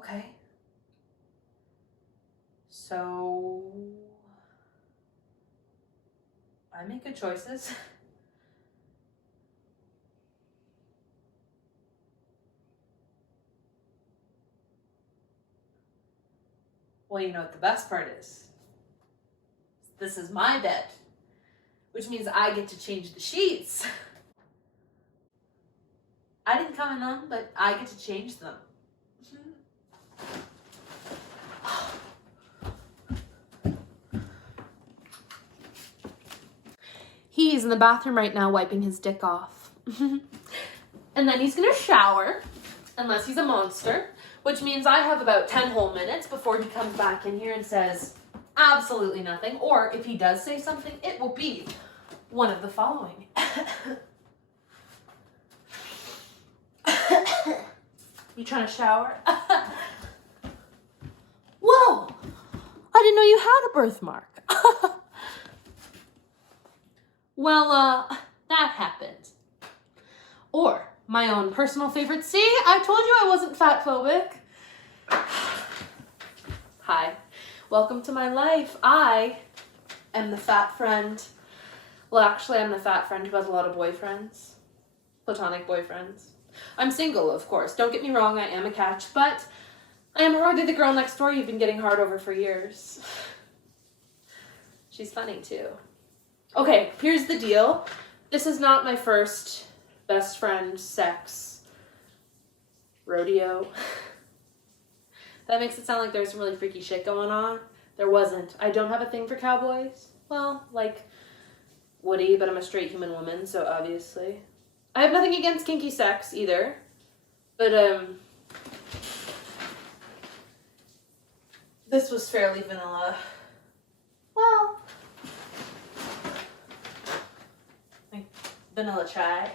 Okay. So I make good choices. Well, you know what the best part is? This is my bed, which means I get to change the sheets. I didn't come in them, but I get to change them. He's in the bathroom right now wiping his dick off. And then he's gonna shower, unless he's a monster, which means I have about 10 whole minutes before he comes back in here and says absolutely nothing. Or if he does say something, it will be one of the following. You trying to shower? Whoa! I didn't know you had a birthmark. Well, that happened. Or my own personal favorite. See, I told you I wasn't fat phobic. Hi, welcome to my life. I am the fat friend. Well, actually, I'm the fat friend who has a lot of boyfriends. Platonic boyfriends. I'm single, of course. Don't get me wrong, I am a catch, but I am hardly the girl next door you've been getting hard over for years. She's funny, too. Okay, here's the deal. This is not my first best friend sex rodeo. That makes it sound like there's some really freaky shit going on. There wasn't. I don't have a thing for cowboys. Well, like Woody, but I'm a straight human woman, so obviously. I have nothing against kinky sex either. But, this was fairly vanilla. Well, like vanilla chai.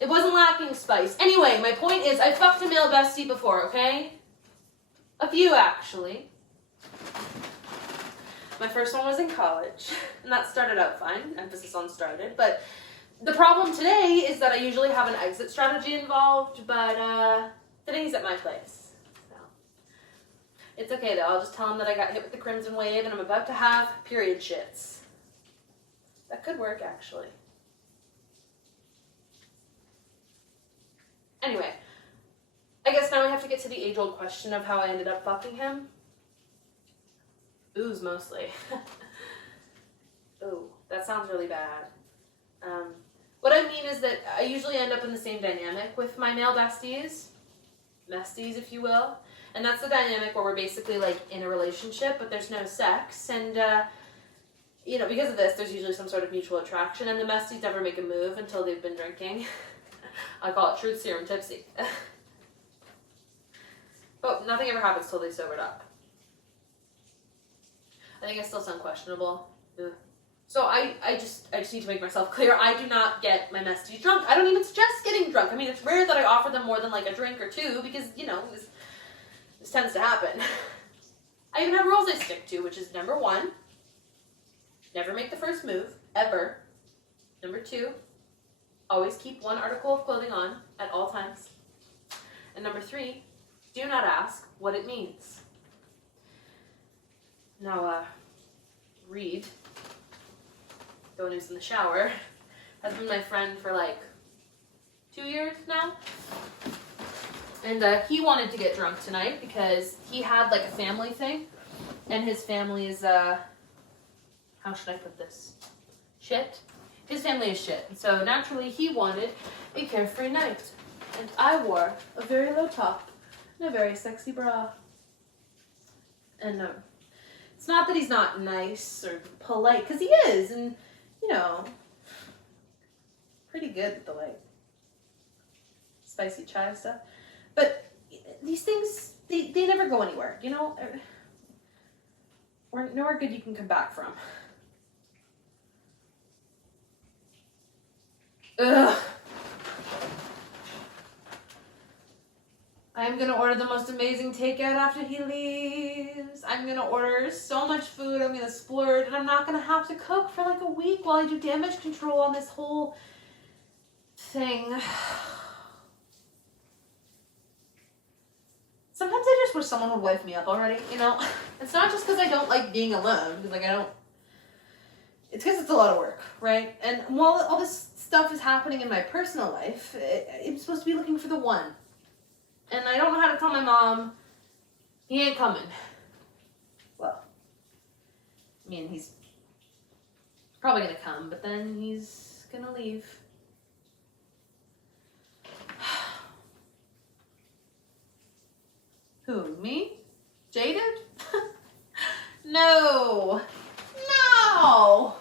It wasn't lacking spice. Anyway, my point is I fucked a male bestie before, okay? A few, actually. My first one was in college, and that started out fine. Emphasis on started. But the problem today is that I usually have an exit strategy involved, but today he's at my place. So it's okay, though. I'll just tell him that I got hit with the crimson wave, and I'm about to have period shits. That could work, actually. Anyway, I guess now we have to get to the age-old question of how I ended up fucking him. Booze, mostly. Ooh, that sounds really bad. What I mean is that I usually end up in the same dynamic with my male besties. Mesties, if you will. And that's the dynamic where we're basically, like, in a relationship, but there's no sex. And, you know, because of this, there's usually some sort of mutual attraction, and the mesties never make a move until they've been drinking. I call it truth serum tipsy. But nothing ever happens till they sobered up. I think I still sound questionable. Ugh. So I just need to make myself clear. I do not get my mesties drunk. I don't even suggest getting drunk. I mean, it's rare that I offer them more than like a drink or two because, you know, this tends to happen. I even have rules I stick to, which is number 1, never make the first move, ever. Number 2, always keep one article of clothing on at all times. And number 3, do not ask what it means. Now, Reed, the one who's in the shower, has been my friend for like 2 years now. And he wanted to get drunk tonight because he had like a family thing. And his family is, how should I put this? Shit. His family is shit. And so naturally he wanted a carefree night. And I wore a very low top and a very sexy bra. And it's not that he's not nice or polite, because he is, and, you know, pretty good with the, like, spicy chai stuff. But these things, they never go anywhere, you know? Or nowhere good you can come back from. Ugh. I'm gonna order the most amazing takeout after he leaves. I'm gonna order so much food, I'm gonna splurge, and I'm not gonna have to cook for like a week while I do damage control on this whole thing. sometimes I just wish someone would wife me up already, you know? It's not just because I don't like being alone, because, like, it's because it's a lot of work, right? And while all this stuff is happening in my personal life, I'm supposed to be looking for the one. And I don't know how to tell my mom, he ain't coming. Well, I mean, he's probably gonna come, but then he's gonna leave. Who, me? Jaded? No. No.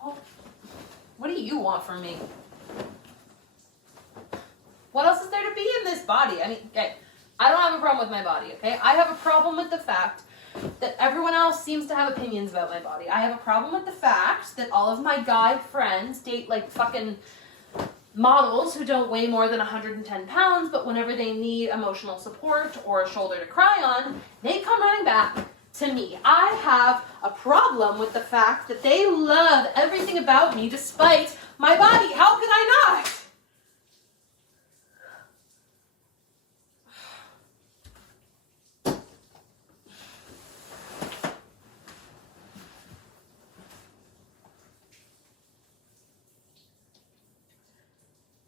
Oh. What do you want from me? What else is there to be in this body? I mean, okay, I don't have a problem with my body, okay? I have a problem with the fact that everyone else seems to have opinions about my body. I have a problem with the fact that all of my guy friends date like fucking models who don't weigh more than 110 pounds, but whenever they need emotional support or a shoulder to cry on, they come running back to me. I have a problem with the fact that they love everything about me despite my body. How could I not?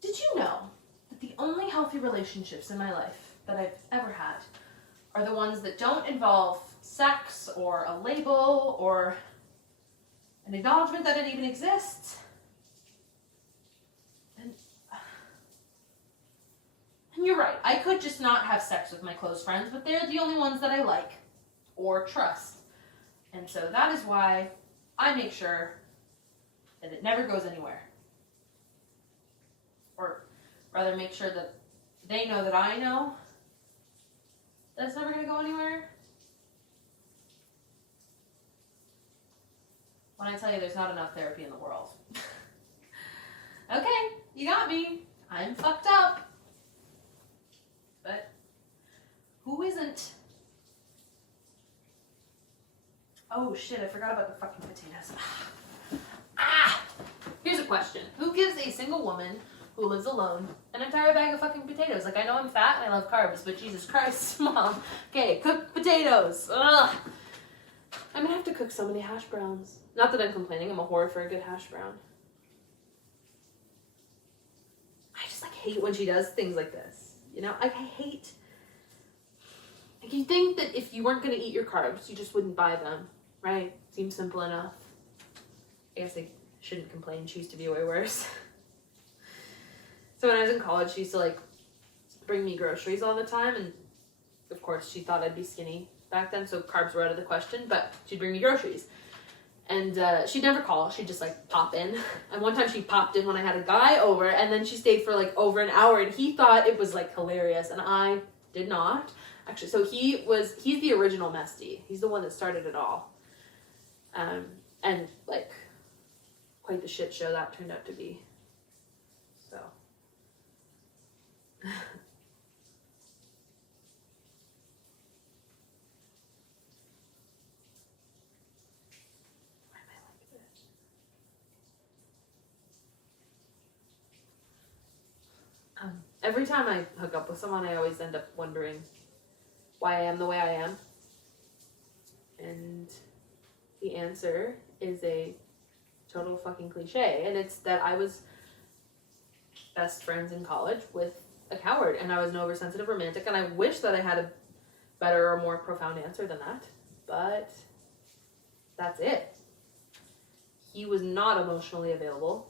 Did you know that the only healthy relationships in my life that I've ever had are the ones that don't involve sex or a label or an acknowledgement that it even exists? And you're right, I could just not have sex with my close friends, but they're the only ones that I like or trust. And so that is why I make sure that it never goes anywhere. Or rather make sure that they know that I know that it's never going to go anywhere. When I tell you there's not enough therapy in the world. Okay, you got me. I'm fucked up. But who isn't? Oh shit, I forgot about the fucking potatoes. Here's a question. Who gives a single woman who lives alone an entire bag of fucking potatoes? Like, I know I'm fat and I love carbs, but Jesus Christ, Mom. Okay, cook potatoes. Ugh. I'm gonna have to cook so many hash browns. Not that I'm complaining, I'm a whore for a good hash brown. I just, like, hate when she does things like this. You know, like, I hate... Like, you think that if you weren't gonna eat your carbs, you just wouldn't buy them, right? Seems simple enough. I guess I shouldn't complain. She used to be way worse. So when I was in college, she used to, like, bring me groceries all the time, and of course she thought I'd be skinny back then, so carbs were out of the question, but she'd bring me groceries. And she'd never call, she'd just, like, pop in. And one time she popped in when I had a guy over, and then she stayed for, like, over an hour, and he thought it was, like, hilarious, and I did not. Actually, so he's the original Mesty. He's the one that started it all. And, like, quite the shit show that turned out to be. So... Why am I like this? Every time I hook up with someone, I always end up wondering why I am the way I am. And the answer is a total fucking cliche. And it's that I was best friends in college with a coward, and I was an oversensitive romantic, and I wish that I had a better or more profound answer than that, but that's it. He was not emotionally available,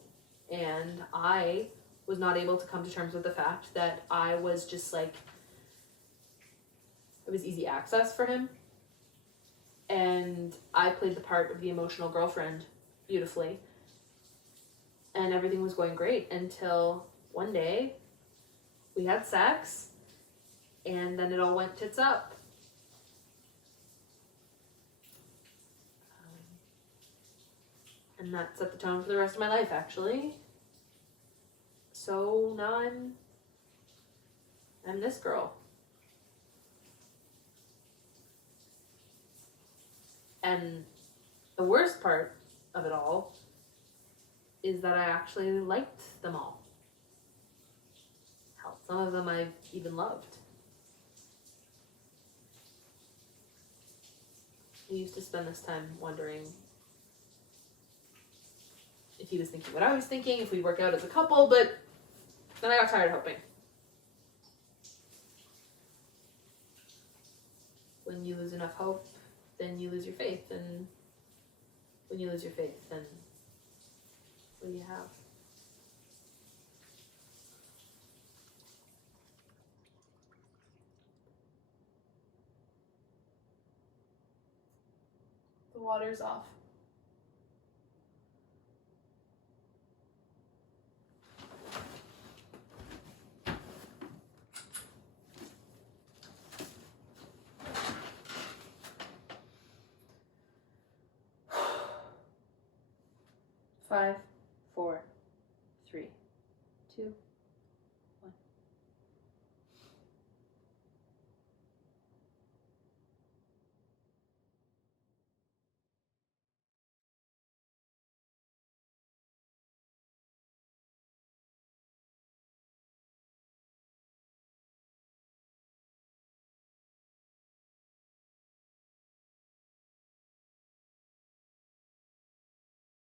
and I was not able to come to terms with the fact that I was just, like, it was easy access for him, and I played the part of the emotional girlfriend beautifully, and everything was going great until one day we had sex, and then it all went tits up. And that set the tone for the rest of my life, actually. So now I'm this girl. And the worst part of it all is that I actually liked them all. Help. Some of them I've even loved. We used to spend this time wondering if he was thinking what I was thinking, if we'd work out as a couple, but then I got tired of hoping. When you lose enough hope, then you lose your faith, and when you lose your faith, then what do you have? The water's off. Five, 4, 3, 2,